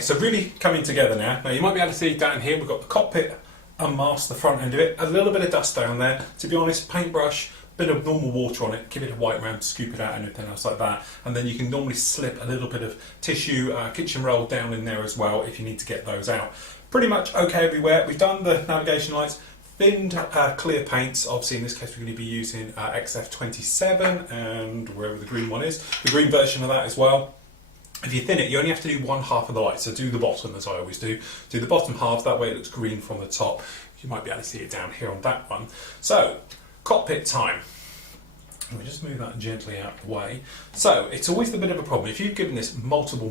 Okay, so really coming together now. Now you might be able to see down here we've got the cockpit unmasked, the front end of it, a little bit of dust down there. To be honest, paintbrush, bit of normal water on it, give it a wipe round, scoop it out and everything else like that. And then you can normally slip a little bit of tissue, kitchen roll down in there as well if you need to get those out. Pretty much okay everywhere. We've done the navigation lights, thinned clear paints. Obviously in this case we're going to be using XF27 and wherever the green one is, the green version of that as well. If you thin it, you only have to do one half of the light, so do the bottom as I always do. Do the bottom half, that way it looks green from the top. You might be able to see it down here on that one. So, cockpit time. Let me just move that gently out of the way. So, it's always a bit of a problem. If you've given this multiple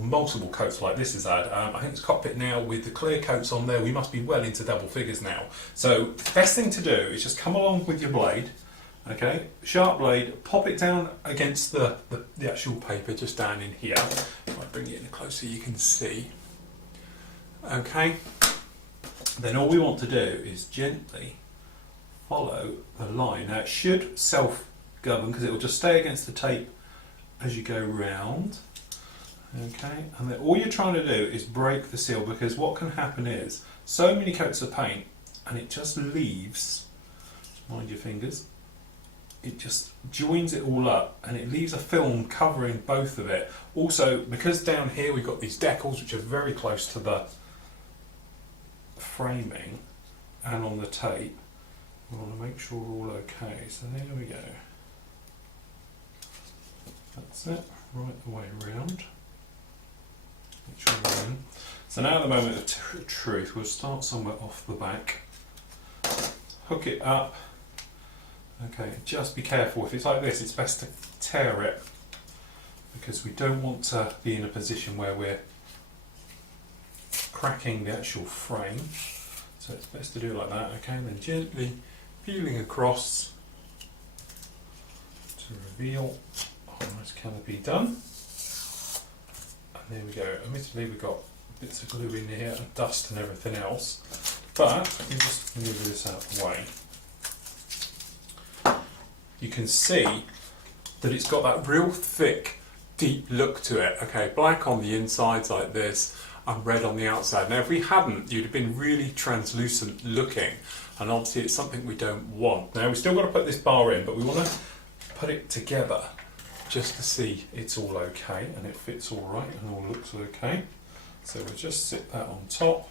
coats like this has had, I think this cockpit now with the clear coats on there, we must be well into double figures now. So, the best thing to do is just come along with your blade. Okay, sharp blade, pop it down against the actual paper just down in here. If I bring it in closer you can see. Okay, then all we want to do is gently follow the line. Now it should self-govern because it will just stay against the tape as you go round. Okay, and then all you're trying to do is break the seal, because what can happen is so many coats of paint and it just leaves, mind your fingers, it just joins it all up and it leaves a film covering both of it. Also, because down here we've got these decals which are very close to the framing and on the tape, we want to make sure we're all okay. So there we go. That's it, right the way around. Make sure we're in. So now at the moment of truth, we'll start somewhere off the back, hook it up. Okay, just be careful. If it's like this, it's best to tear it, because we don't want to be in a position where we're cracking the actual frame. So it's best to do it like that. Okay, and then gently peeling across to reveal our nice canopy done. And there we go. Admittedly, we've got bits of glue in here and dust and everything else, but we just move this out of the way. You can see that it's got that real thick, deep look to it. Okay, black on the insides like this and red on the outside. Now if we hadn't, you'd have been really translucent looking, and obviously it's something we don't want. Now we've still got to put this bar in, but we want to put it together just to see it's all okay and it fits all right and all looks okay. So we'll just sit that on top.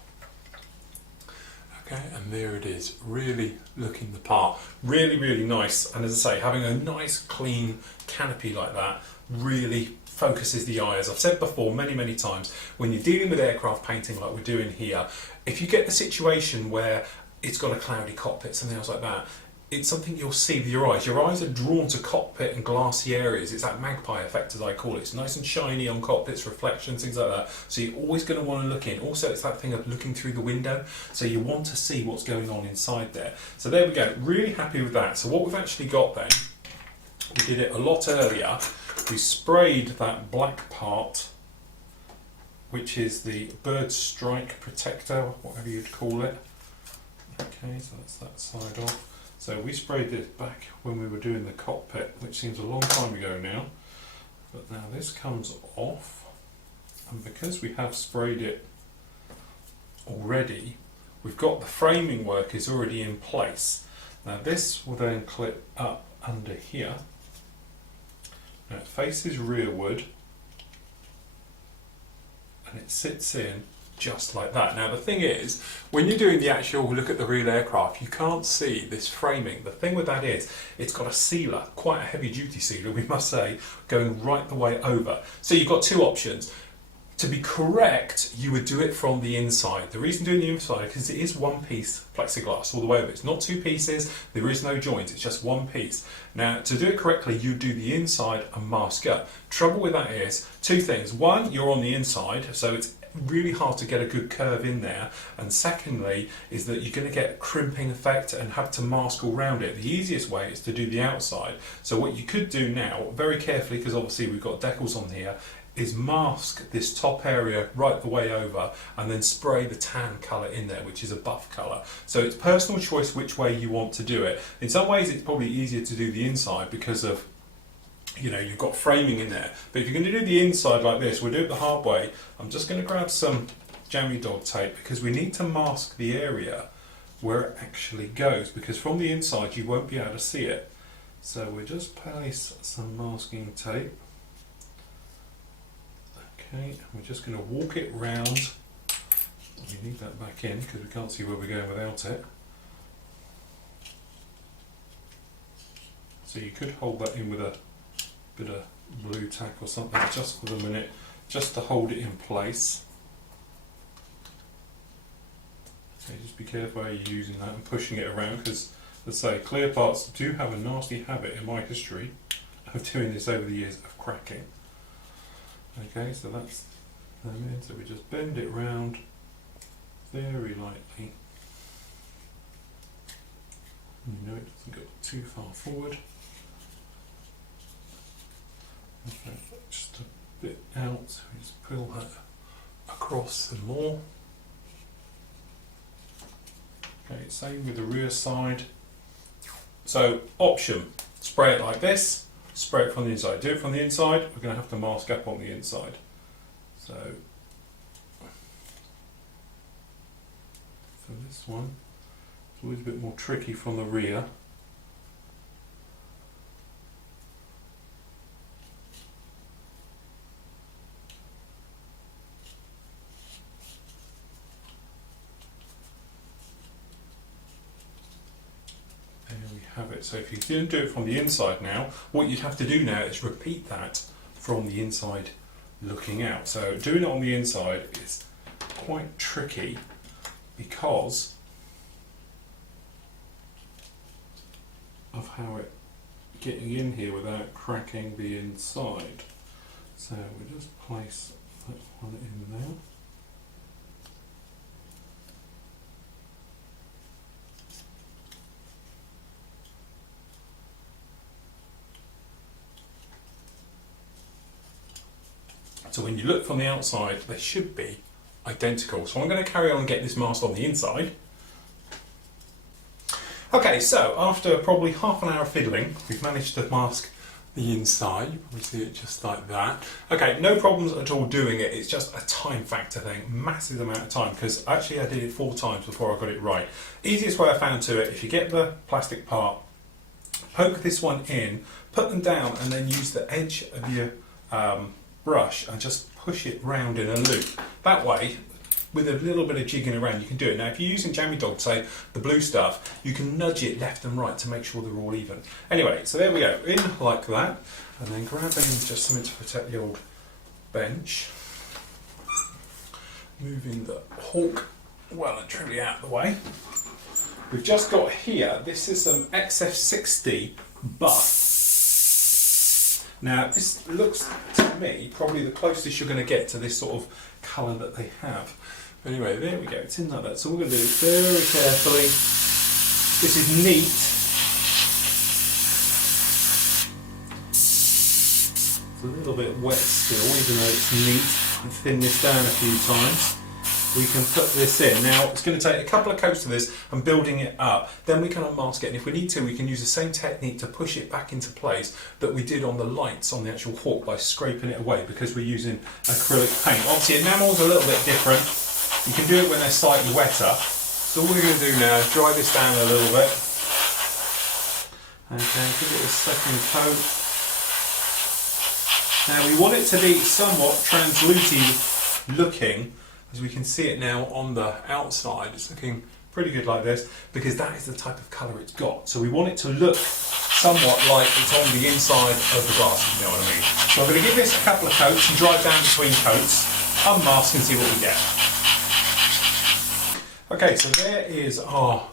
Okay, and there it is, really looking the part. Really, really nice. And as I say, having a nice clean canopy like that really focuses the eye. As I've said before many, many times, when you're dealing with aircraft painting like we're doing here, if you get the situation where it's got a cloudy cockpit, something else like that, it's something you'll see with your eyes. Your eyes are drawn to cockpit and glassy areas. It's that magpie effect, as I call it. It's nice and shiny on cockpits, reflections, things like that. So you're always going to want to look in. Also, it's that thing of looking through the window. So you want to see what's going on inside there. So there we go. Really happy with that. So what we've actually got then, we did it a lot earlier. We sprayed that black part, which is the bird strike protector, whatever you'd call it. Okay, so that's that side off. So we sprayed this back when we were doing the cockpit, which seems a long time ago now, but now this comes off, and because we have sprayed it already, we've got the framing work is already in place. Now this will then clip up under here. Now it faces rearward and it sits in just like that. Now the thing is, when you're doing the actual look at the real aircraft, you can't see this framing. The thing with that is, it's got a sealer, quite a heavy duty sealer we must say, going right the way over. So you've got two options. To be correct, you would do it from the inside. The reason doing the inside, because it is one piece plexiglass all the way over. It's not two pieces, there is no joint, it's just one piece. Now, to do it correctly, you do the inside and mask up. Trouble with that is, two things. One, you're on the inside, so it's really hard to get a good curve in there, and secondly is that you're going to get a crimping effect and have to mask all around it. The easiest way is to do the outside. So what you could do now, very carefully, because obviously we've got decals on here, is mask this top area right the way over and then spray the tan colour in there, which is a buff colour. So it's personal choice which way you want to do it. In some ways it's probably easier to do the inside because of, you know, you've got framing in there. But if you're going to do the inside like this, we'll do it the hard way. I'm just going to grab some jammy dog tape because we need to mask the area where it actually goes, because from the inside you won't be able to see it. So we'll just place some masking tape. Okay, we're just going to walk it round. We need that back in because we can't see where we're going without it. So you could hold that in with a bit of blue tack or something just for the minute, just to hold it in place. Okay, just be careful how you're using that and pushing it around, because, as I say, clear parts do have a nasty habit in my history of doing this over the years of cracking. Okay, so that's them in, so we just bend it round very lightly. You know it doesn't go too far forward. Okay, just a bit out, so we just pull that across some more. Okay, same with the rear side. So, option, spray it like this, spray it from the inside. Do it from the inside, we're going to have to mask up on the inside. So, for this one, it's always a bit more tricky from the rear. Have it. So if you didn't do it from the inside now, what you'd have to do now is repeat that from the inside looking out. So doing it on the inside is quite tricky because of how it getting in here without cracking the inside. So we just place that one in there. So when you look from the outside, they should be identical. So I'm going to carry on and get this masked on the inside. Okay, so after probably half an hour of fiddling, we've managed to mask the inside. You probably see it just like that. Okay, no problems at all doing it. It's just a time factor thing, massive amount of time, because actually I did it 4 times before I got it right. Easiest way I found to it, if you get the plastic part, poke this one in, put them down, and then use the edge of your brush and just push it round in a loop. That way, with a little bit of jigging around, you can do it. Now, if you're using jammy dog tape, the blue stuff, you can nudge it left and right to make sure they're all even. Anyway, so there we go, in like that, and then grabbing just something to protect the old bench. Moving the hawk well and truly out of the way. We've just got here, this is some XF60 buff. Now, this looks to me probably the closest you're going to get to this sort of colour that they have. Anyway, there we go, it's in like that. So we're going to do it very carefully. This is neat. It's a little bit wet still, even though it's neat. I've thinned this down a few times. We can put this in. Now, it's going to take a couple of coats of this and building it up. Then we can unmask it, and if we need to, we can use the same technique to push it back into place that we did on the lights on the actual hawk by scraping it away, because we're using acrylic paint. Obviously, enamel's a little bit different. You can do it when they're slightly wetter. So all we're going to do now is dry this down a little bit. Okay, give it a second coat. Now, we want it to be somewhat translucent looking. As we can see it now on the outside, it's looking pretty good like this, because that is the type of colour it's got. So we want it to look somewhat like it's on the inside of the glass, if you know what I mean. So I'm going to give this a couple of coats and drive down between coats, unmask and see what we get. Okay, so there is our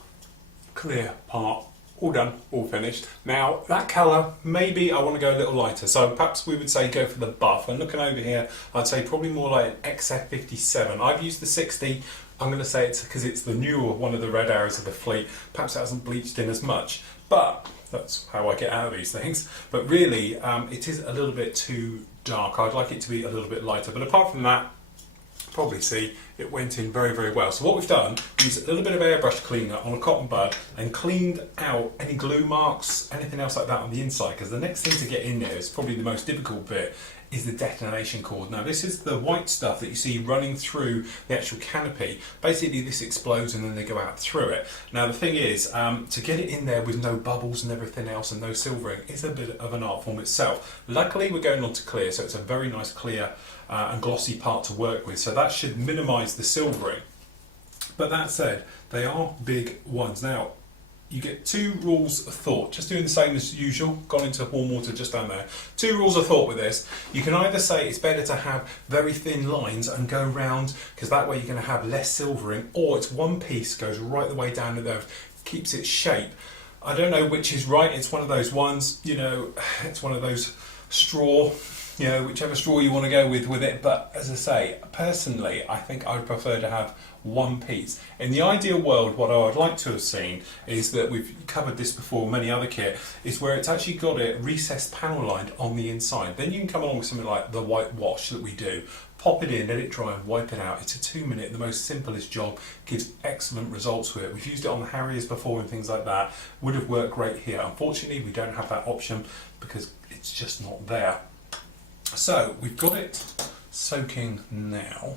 clear part. All done, all finished. Now, that colour, maybe I want to go a little lighter, so perhaps we would say go for the buff. And looking over here, I'd say probably more like an XF57. I've used the 60. I'm going to say it's because it's the newer one of the red arrows of the fleet. Perhaps it hasn't bleached in as much, but that's how I get out of these things. But really, it is a little bit too dark. I'd like it to be a little bit lighter. But apart from that, probably see it went in very, very well. So what we've done, we used a little bit of airbrush cleaner on a cotton bud and cleaned out any glue marks, anything else like that on the inside, because the next thing to get in there is probably the most difficult bit, is the detonation cord. Now this is the white stuff that you see running through the actual canopy. Basically this explodes and then they go out through it. Now the thing is, to get it in there with no bubbles and everything else and no silvering is a bit of an art form itself. Luckily we're going on to clear, so it's a very nice clear and glossy part to work with, so that should minimise the silvering. But that said, they are big ones. Now you get 2 rules of thought, just doing the same as usual, gone into warm water just down there. 2 rules of thought with this. You can either say it's better to have very thin lines and go round, because that way you're going to have less silvering, or it's one piece, goes right the way down to there, keeps its shape. I don't know which is right, it's one of those ones, you know, it's one of those straw, you know, whichever straw you want to go with it. But as I say, personally, I think I would prefer to have one piece. In the ideal world, what I would like to have seen is that, we've covered this before, many other kit, is where it's actually got it recessed panel lined on the inside. Then you can come along with something like the white wash that we do, pop it in, let it dry and wipe it out. It's a 2-minute, the most simplest job, gives excellent results with it. We've used it on the Harriers before and things like that, would have worked great here. Unfortunately we don't have that option because it's just not there. So we've got it soaking now.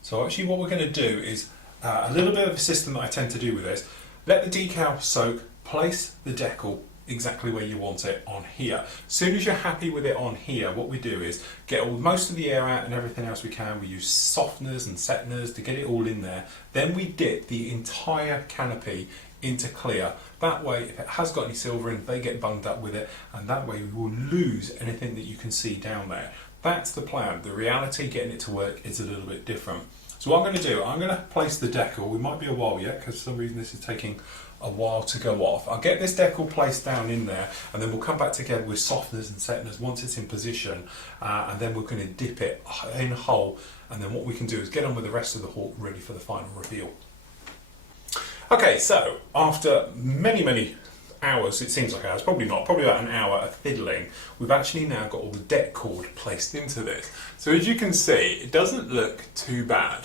So actually what we're going to do is a little bit of a system that I tend to do with this. Let the decal soak, place the decal exactly where you want it on here. As soon as you're happy with it on here, what we do is get most of the air out and everything else we can. We use softeners and setteners to get it all in there. Then we dip the entire canopy into clear. That way, if it has got any silvering, they get bunged up with it, and that way we will lose anything that you can see down there. That's the plan. The reality, getting it to work, is a little bit different. So what I'm going to do, I'm going to place the decal. We might be a while yet, because for some reason this is taking a while to go off. I'll get this decal placed down in there, and then we'll come back together with softeners and setteners once it's in position, and then we're going to dip it in a hole, and then what we can do is get on with the rest of the haul ready for the final reveal. Okay, so after many hours, it seems like hours, probably not, probably about an hour of fiddling, we've actually now got all the deck cord placed into this. So as you can see, it doesn't look too bad,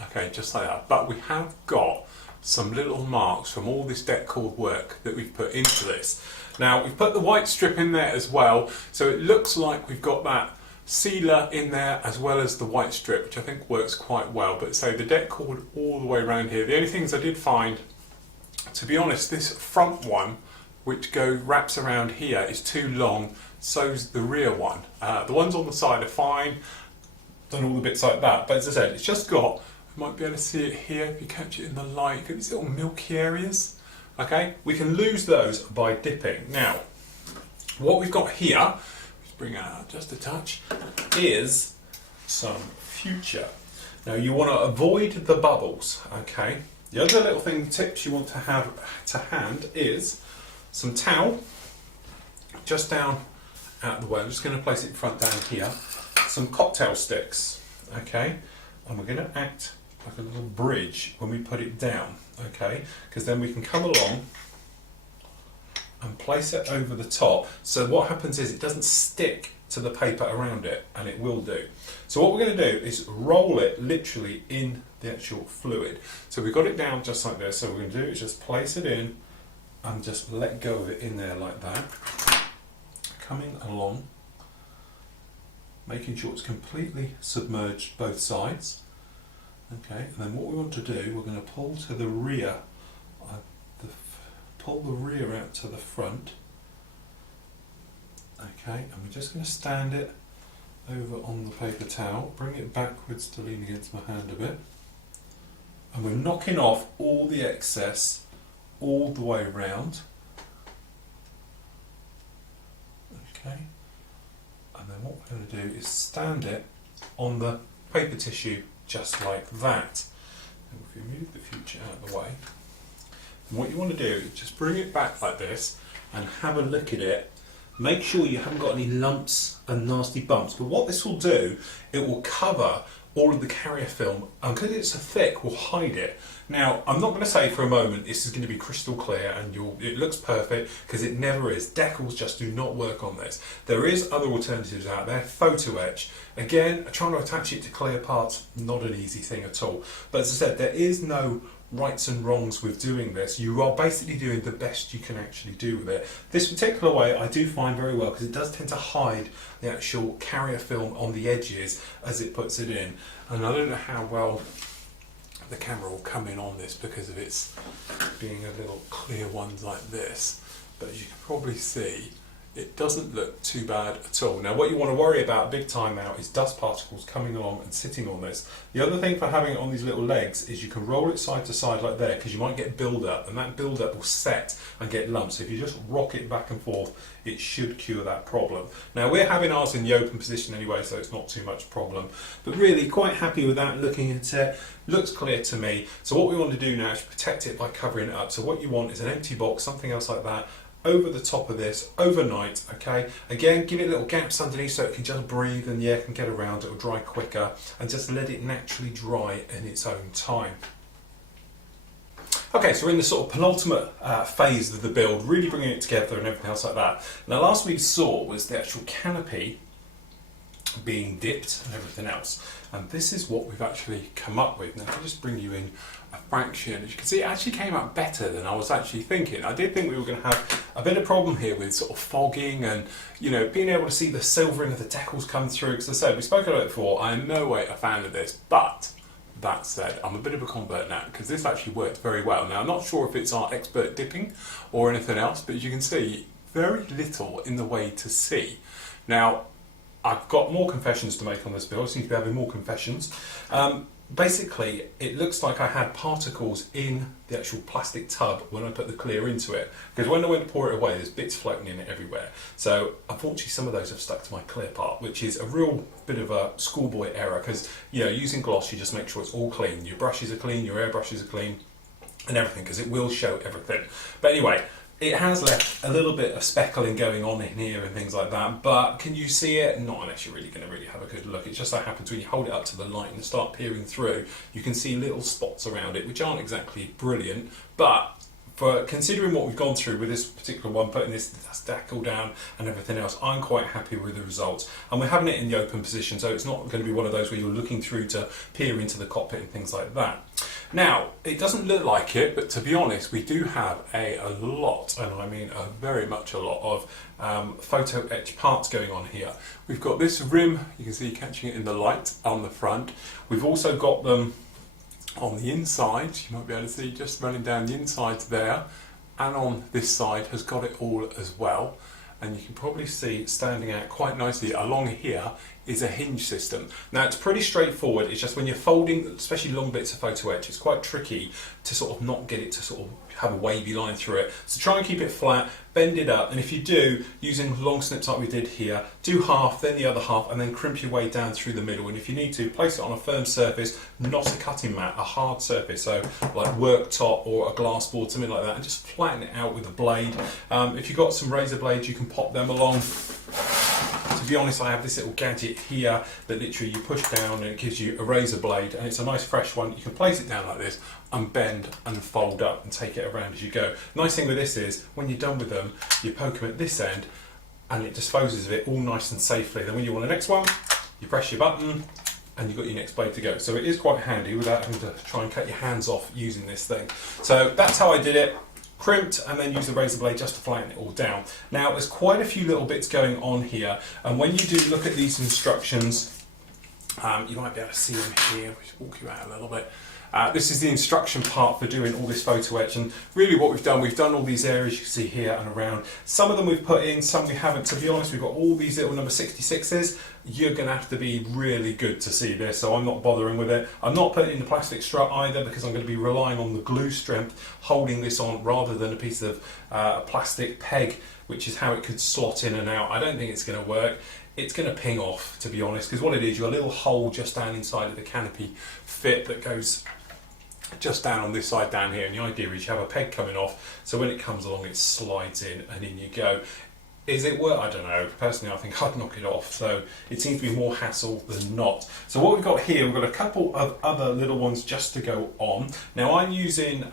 okay, just like that, but we have got some little marks from all this deck cord work that we've put into this. Now, we've put the white strip in there as well, so it looks like we've got that sealer in there as well as the white strip, which I think works quite well. But so the deck cord all the way around here. The only things I did find, to be honest, this front one which wraps around here is too long, so's the rear one. The ones on the side are fine, done all the bits like that, but as I said, it's just got, you might be able to see it here if you catch it in the light, you get these little milky areas. Okay, we can lose those by dipping. Now, what we've got here, bring it out just a touch, is some future. Now you want to avoid the bubbles, okay? The other little tips you want to have to hand is some towel, just down out the way. I'm just going to place it front down here. Some cocktail sticks, okay? And we're going to act like a little bridge when we put it down, okay? Because then we can come along and place it over the top. So what happens is it doesn't stick to the paper around it, and it will do. So what we're going to do is roll it literally in the actual fluid. So we've got it down just like this. So what we're going to do is just place it in and just let go of it in there like that. Coming along, making sure it's completely submerged both sides. Okay, and then what we want to do, we're going to pull to the rear, pull the rear out to the front. Okay, and we're just going to stand it over on the paper towel, bring it backwards to lean against my hand a bit, and we're knocking off all the excess all the way around. Okay, and then what we're going to do is stand it on the paper tissue just like that. And if you move the future out of the way, and what you want to do is just bring it back like this and have a look at it. Make sure you haven't got any lumps and nasty bumps, but what this will do, it will cover all of the carrier film, and because it's so thick, will hide it. Now, I'm not going to say for a moment this is going to be crystal clear and it looks perfect, because it never is. Decals just do not work on this. There is other alternatives out there. Photo etch, again, trying to attach it to clear parts, not an easy thing at all. But as I said, there is no rights and wrongs with doing this. You are basically doing the best you can actually do with it. This particular way I do find very well because it does tend to hide the actual carrier film on the edges as it puts it in. And I don't know how well the camera will come in on this because of its being a little clear ones like this, but as you can probably see, it doesn't look too bad at all. Now what you want to worry about big time now is dust particles coming along and sitting on this. The other thing for having it on these little legs is you can roll it side to side like there, because you might get build up, and that build up will set and get lumps. So if you just rock it back and forth, it should cure that problem. Now we're having ours in the open position anyway, so it's not too much problem, but really quite happy with that. Looking at it, looks clear to me. So what we want to do now is protect it by covering it up. So what you want is an empty box, something else like that, over the top of this overnight. Okay, again, give it little gaps underneath so it can just breathe and the air can get around, it'll dry quicker, and just let it naturally dry in its own time. Okay, so we're in the sort of penultimate phase of the build, really bringing it together and everything else like that. Now last we saw was the actual canopy being dipped and everything else, and this is what we've actually come up with. Now if I just bring you in a fraction, as you can see, it actually came out better than I was actually thinking. I did think we were going to have a bit of problem here with sort of fogging and, you know, being able to see the silvering of the decals come through, because as I said, we spoke about it before, I am in no way a fan of this, but that said, I'm a bit of a convert now because this actually worked very well. Now I'm not sure if it's our expert dipping or anything else, but as you can see, very little in the way to see. Now I've got more confessions to make on this build. I seem to be having more confessions. Basically, it looks like I had particles in the actual plastic tub when I put the clear into it. Because when I went to pour it away, there's bits floating in it everywhere. So unfortunately, some of those have stuck to my clear part, which is a real bit of a schoolboy error. Because, you know, using gloss, you just make sure it's all clean. Your brushes are clean, your airbrushes are clean, and everything, because it will show everything. But anyway, it has left a little bit of speckling going on in here and things like that, but can you see it? Not unless you're really going to really have a good look. It just so happens when you hold it up to the light and start peering through, you can see little spots around it, which aren't exactly brilliant, but for considering what we've gone through with this particular one, putting this decal down and everything else, I'm quite happy with the results. And we're having it in the open position, so it's not going to be one of those where you're looking through to peer into the cockpit and things like that. Now, it doesn't look like it, but to be honest, we do have a lot, and I mean very much a lot of photo etch parts going on here. We've got this rim, you can see catching it in the light on the front. We've also got them on the inside, you might be able to see just running down the inside there, and on this side has got it all as well. And you can probably see standing out quite nicely along here is a hinge system. Now it's pretty straightforward, it's just when you're folding, especially long bits of photo etch, it's quite tricky to sort of not get it to sort of have a wavy line through it. So try and keep it flat, bend it up, and if you do, using long snips like we did here, do half, then the other half, and then crimp your way down through the middle. And if you need to, place it on a firm surface, not a cutting mat, a hard surface, so like worktop or a glass board, something like that, and just flatten it out with a blade. If you've got some razor blades, you can pop them along. To be honest, I have this little gadget here that literally you push down and it gives you a razor blade, and it's a nice fresh one. You can place it down like this and bend and fold up and take it around as you go. Nice thing with this is when you're done with them, you poke them at this end and it disposes of it all nice and safely. Then when you want the next one, you press your button and you've got your next blade to go. So it is quite handy without having to try and cut your hands off using this thing. So that's how I did it. Crimped and then use the razor blade just to flatten it all down. Now there's quite a few little bits going on here, and when you do look at these instructions, you might be able to see them here. We should walk you out a little bit. This is the instruction part for doing all this photo etch, and really what we've done all these areas you can see here and around. Some of them we've put in, some we haven't. To be honest, we've got all these little number 66s. You're going to have to be really good to see this, so I'm not bothering with it. I'm not putting in the plastic strut either because I'm going to be relying on the glue strength holding this on rather than a piece of plastic peg, which is how it could slot in and out. I don't think it's going to work. It's going to ping off, to be honest, because what it is, you've got a little hole just down inside of the canopy fit that goes just down on this side down here, and the idea is you have a peg coming off, so when it comes along it slides in and in you go. Is it worth? I don't know. Personally, I think I'd knock it off, so it seems to be more hassle than not. So what we've got here, we've got a couple of other little ones just to go on. Now I'm using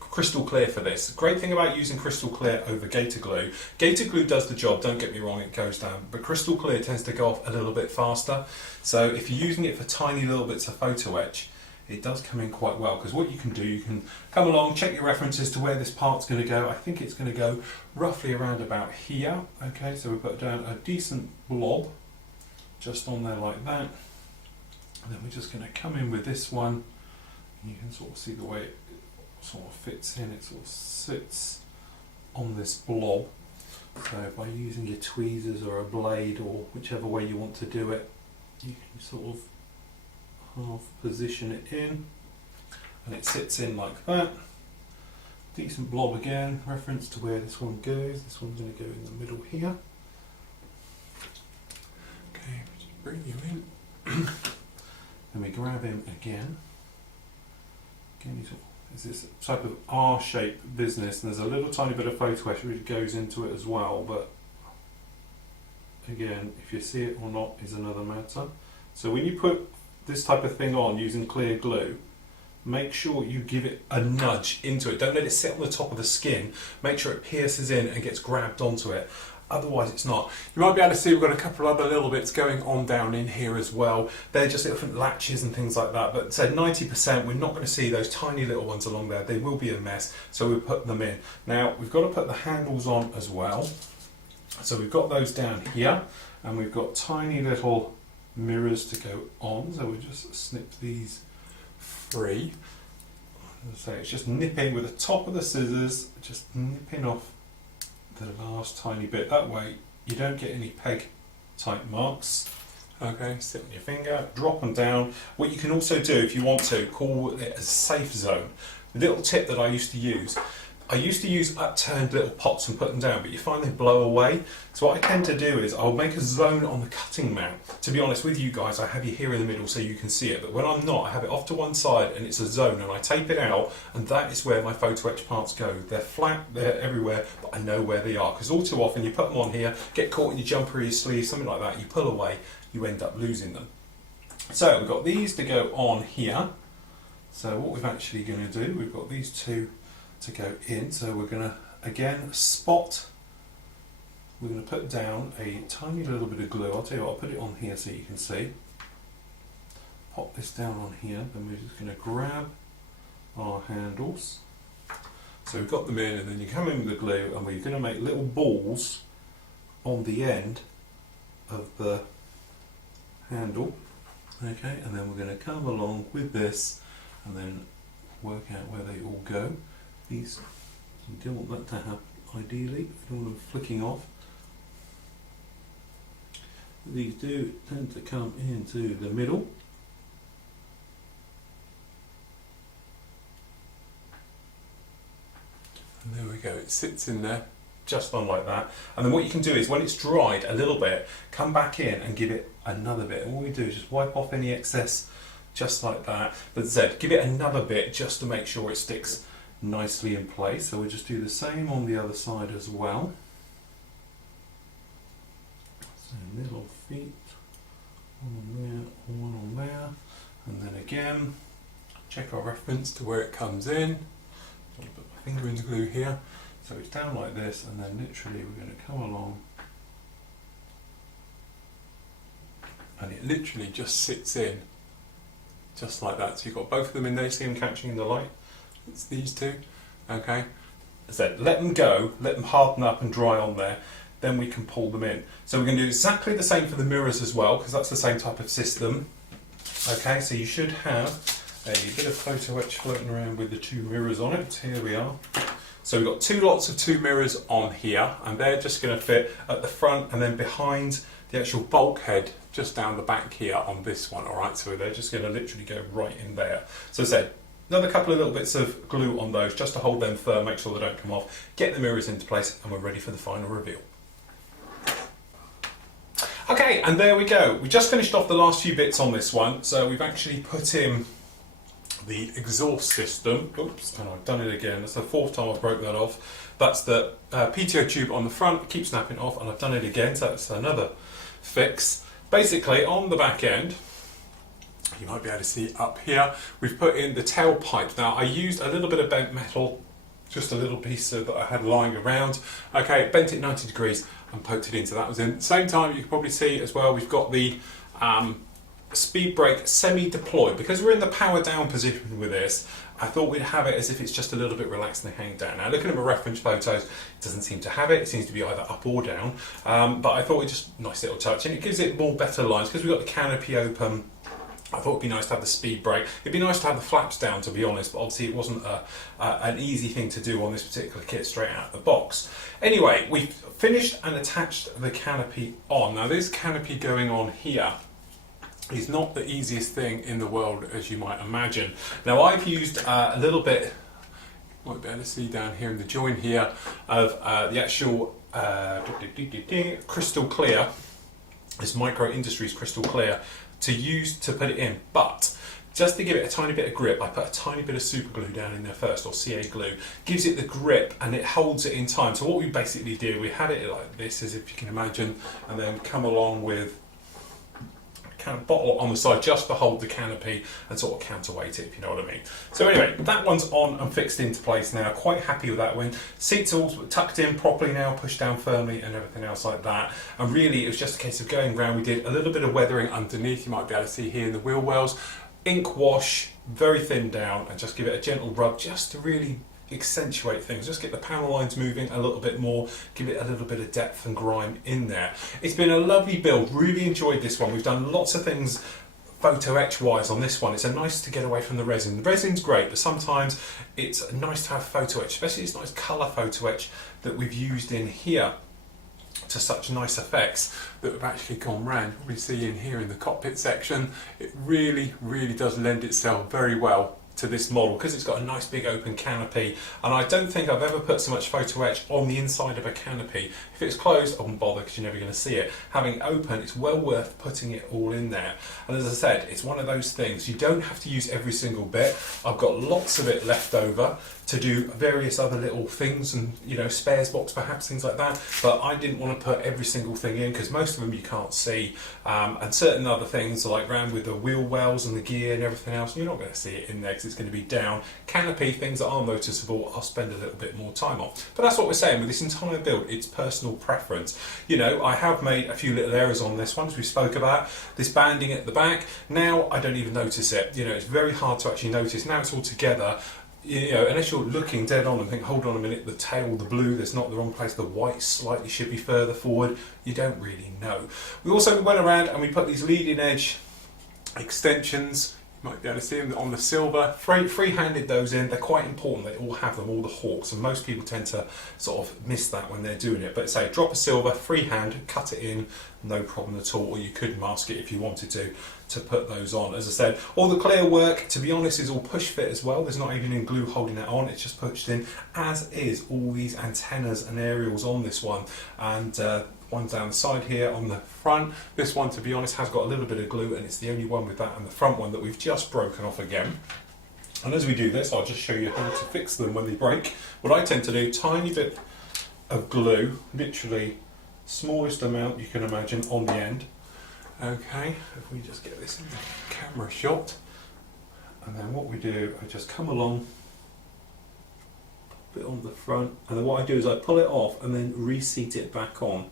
crystal clear for this. The great thing about using crystal clear over gator glue does the job, don't get me wrong, it goes down, but crystal clear tends to go off a little bit faster. So if you're using it for tiny little bits of photo etch, it does come in quite well, because what you can do, you can come along, check your references to where this part's going to go. I think it's going to go roughly around about here. Okay, so we put down a decent blob just on there like that, and then we're just going to come in with this one. You can sort of see the way it sort of fits in. It sort of sits on this blob. So by using your tweezers or a blade or whichever way you want to do it, you can sort of half position it in, and it sits in like that. Decent blob again, reference to where this one goes. This one's going to go in the middle here. Okay, just bring you in. Then we grab him again. Again, it's this type of R-shaped business, and there's a little tiny bit of photo etch which goes into it as well, but again, if you see it or not is another matter. So when you put this type of thing on using clear glue, make sure you give it a nudge into it. Don't let it sit on the top of the skin. Make sure it pierces in and gets grabbed onto it. Otherwise it's not. You might be able to see we've got a couple of other little bits going on down in here as well. They're just different latches and things like that, but said 90% we're not going to see those tiny little ones along there. They will be a mess, so we'll put them in. Now we've got to put the handles on as well. So we've got those down here, and we've got tiny little mirrors to go on, so we'll just snip these free. So it's just nipping with the top of the scissors, just nipping off the last tiny bit. That way you don't get any peg type marks. Okay, sit on your finger, drop them down. What you can also do if you want to, call it a safe zone. The little tip that I used to use upturned little pots and put them down, but you find they blow away. So what I tend to do is I'll make a zone on the cutting mat. To be honest with you guys, I have you here in the middle so you can see it, but when I'm not, I have it off to one side and it's a zone, and I tape it out, and that is where my photo etch parts go. They're flat, they're everywhere, but I know where they are, because all too often you put them on here, get caught in your jumper or your sleeve, something like that, you pull away, you end up losing them. So we've got these to go on here. So what we're actually going to do, we've got these two to go in, so we're going to again spot, we're going to put down a tiny little bit of glue. I'll tell you what, I'll put it on here so you can see. Pop this down on here, then we're just going to grab our handles. So we've got them in, and then you come in with the glue, and we're going to make little balls on the end of the handle. Okay, and then we're going to come along with this and then work out where they all go. These, you don't want that to happen ideally, you don't want them flicking off. These do tend to come into the middle. And there we go, it sits in there just on like that. And then what you can do is when it's dried a little bit, come back in and give it another bit. And what we do is just wipe off any excess just like that. But Zed, give it another bit just to make sure it sticks nicely in place. So we'll just do the same on the other side as well. So little feet, one on there, one on there, and then again check our reference to where it comes in. I'll put my finger in the glue here, so it's down like this, and then literally we're going to come along, and it literally just sits in just like that. So you've got both of them in there, see them catching in the light. It's these two, okay. So let them go, let them harden up and dry on there, then we can pull them in. So we're going to do exactly the same for the mirrors as well, because that's the same type of system. Okay, so you should have a bit of photo etch floating around with the two mirrors on it. Here we are. So we've got two lots of two mirrors on here, and they're just going to fit at the front and then behind the actual bulkhead just down the back here on this one. Alright, so they're just going to literally go right in there. So as I said, another couple of little bits of glue on those just to hold them firm, make sure they don't come off, get the mirrors into place, and we're ready for the final reveal. Okay, and there we go. We just finished off the last few bits on this one, so we've actually put in the exhaust system. Oops, and I've done it again. That's the fourth time I've broke that off. That's the PTO tube on the front, it keeps snapping off, and I've done it again, so that's another fix. Basically, on the back end, you might be able to see up here, we've put in the tailpipe. Now, I used a little bit of bent metal, just a little piece that I had lying around. Okay, bent it 90 degrees and poked it in, so that was in. At the same time, you can probably see as well, we've got the speed brake semi-deployed. Because we're in the power down position with this, I thought we'd have it as if it's just a little bit relaxed and hanging down. Now looking at my reference photos, it doesn't seem to have it. It seems to be either up or down. But I thought it just nice little touch, and it gives it more better lines because we've got the canopy open. I thought it'd be nice to have the speed brake. It'd be nice to have the flaps down, to be honest, but obviously it wasn't an easy thing to do on this particular kit straight out of the box. Anyway, we've finished and attached the canopy on. Now this canopy going on here is not the easiest thing in the world, as you might imagine. Now I've used a little bit, you might be able to see down here in the join here, of the actual crystal clear, this Micro Industries crystal clear, to use to put it in. But just to give it a tiny bit of grip, I put a tiny bit of super glue down in there first, or CA glue. Gives it the grip and it holds it in time. So what we basically did, we had it like this, as if you can imagine, and then come along with kind of bottle on the side just to hold the canopy and sort of counterweight it, if you know what I mean. So anyway, that one's on and fixed into place now. Quite happy with that one. Seats all tucked in properly now, pushed down firmly and everything else like that. And really it was just a case of going round. We did a little bit of weathering underneath, you might be able to see here in the wheel wells. Ink wash, very thin down, and just give it a gentle rub just to really accentuate things, just get the panel lines moving a little bit more, give it a little bit of depth and grime in there. It's been a lovely build, really enjoyed this one. We've done lots of things photo etch wise on this one. It's a nice to get away from the resin. The resin's great, but sometimes it's nice to have photo etch, especially this nice colour photo etch that we've used in here to such nice effects that we've actually gone round. We see in here in the cockpit section, it really does lend itself very well to this model because it's got a nice big open canopy, and I don't think I've ever put so much photo etch on the inside of a canopy. If it's closed, I wouldn't bother because you're never going to see it. Having it open, it's well worth putting it all in there. And as I said, it's one of those things, you don't have to use every single bit. I've got lots of it left over to do various other little things and, you know, spares box perhaps, things like that, but I didn't want to put every single thing in because most of them you can't see, and certain other things like round with the wheel wells and the gear and everything else, you're not going to see it in there because it's going to be down. Canopy, things that are noticeable, I'll spend a little bit more time on. But that's what we're saying with this entire build, it's personal preference. You know, I have made a few little errors on this one, as we spoke about. This banding at the back, now I don't even notice it. You know, it's very hard to actually notice. Now it's all together. You know, unless you're looking dead on and think, hold on a minute, the tail, the blue, that's not the wrong place, the white slightly should be further forward, you don't really know. We also went around and we put these leading edge extensions, you might be able to see them on the silver, free-handed those in. They're quite important, they all have them, all the hawks, and most people tend to sort of miss that when they're doing it. But say, drop a silver, freehand, cut it in, no problem at all, or you could mask it if you wanted to put those on. As I said, all the clear work, to be honest, is all push fit as well. There's not even any glue holding that on, it's just pushed in, as is all these antennas and aerials on this one. And one down the side here on the front. This one, to be honest, has got a little bit of glue, and it's the only one with that, and the front one that we've just broken off again. And as we do this, I'll just show you how to fix them when they break. What I tend to do, tiny bit of glue, literally smallest amount you can imagine on the end. Okay, if we just get this in the camera shot, and then what we do, I just come along, put it on the front, and then what I do is I pull it off and then reseat it back on.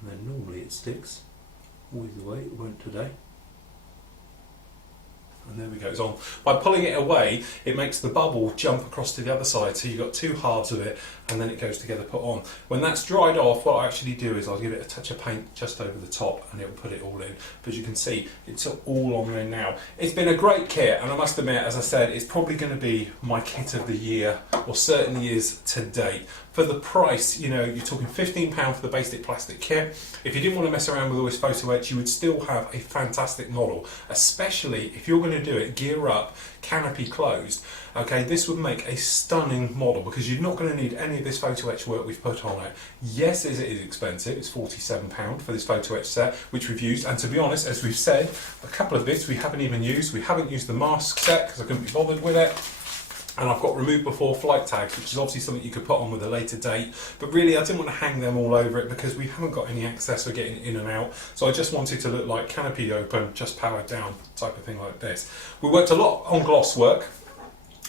And then normally it sticks, always the way, it won't today. And there we go, it's on. By pulling it away, it makes the bubble jump across to the other side, so you've got two halves of it, and then it goes together, put on. When that's dried off, what I actually do is I'll give it a touch of paint just over the top, and it'll put it all in. But as you can see, it's all on there now. It's been a great kit, and I must admit, as I said, it's probably going to be my kit of the year, or certainly is to date. For the price, you know, you're talking £15 for the basic plastic kit. If you didn't want to mess around with all this photo etch, you would still have a fantastic model, especially if you're going to do it gear up, canopy closed. Okay, this would make a stunning model because you're not going to need any of this photo etch work we've put on it. Yes, it is expensive, it's £47 for this photo etch set, which we've used, and to be honest, as we've said, a couple of bits we haven't even used. We haven't used the mask set because I couldn't be bothered with it. And I've got remove before flight tags, which is obviously something you could put on with a later date. But really, I didn't want to hang them all over it because we haven't got any access for getting in and out. So I just wanted to look like canopy open, just powered down type of thing like this. We worked a lot on gloss work.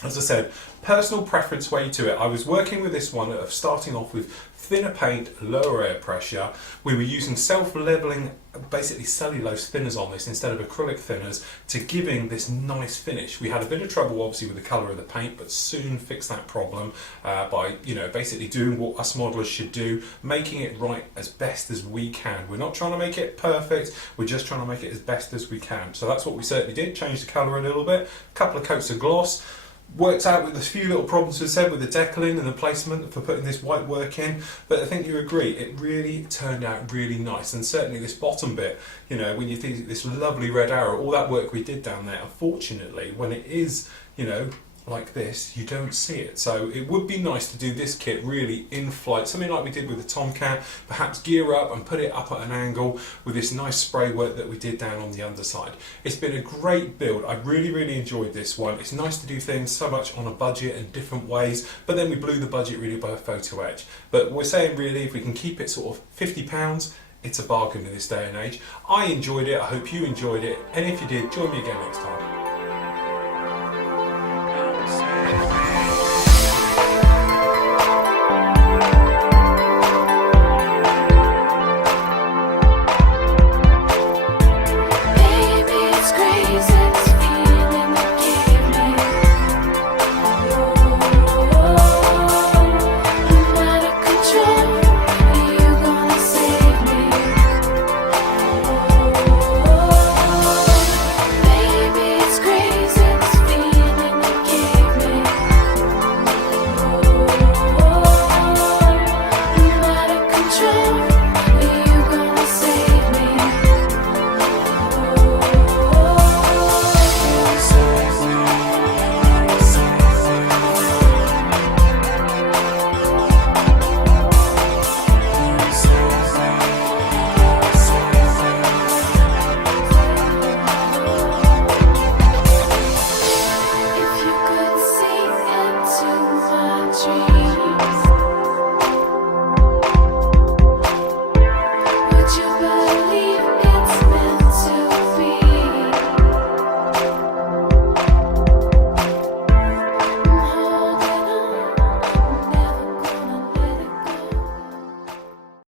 As I said, personal preference way to it. I was working with this one of starting off with thinner paint, lower air pressure. We were using self-leveling, basically cellulose thinners on this instead of acrylic thinners to giving this nice finish. We had a bit of trouble obviously with the colour of the paint, but soon fixed that problem by, you know, basically doing what us modelers should do, making it right as best as we can. We're not trying to make it perfect, we're just trying to make it as best as we can. So that's what we certainly did, changed the colour a little bit, a couple of coats of gloss. Worked out with a few little problems we said with the decaling and the placement for putting this white work in, but I think you agree it really turned out really nice. And certainly this bottom bit, you know, when you think this lovely red arrow, all that work we did down there, unfortunately when it is, you know, like this, you don't see it. So it would be nice to do this kit really in flight, something like we did with the Tomcat, perhaps gear up and put it up at an angle with this nice spray work that we did down on the underside. It's been a great build. I really enjoyed this one. It's nice to do things so much on a budget in different ways, but then we blew the budget really by a photo edge. But we're saying really if we can keep it sort of £50, it's a bargain in this day and age. I enjoyed it, I hope you enjoyed it, and if you did, join me again next time. You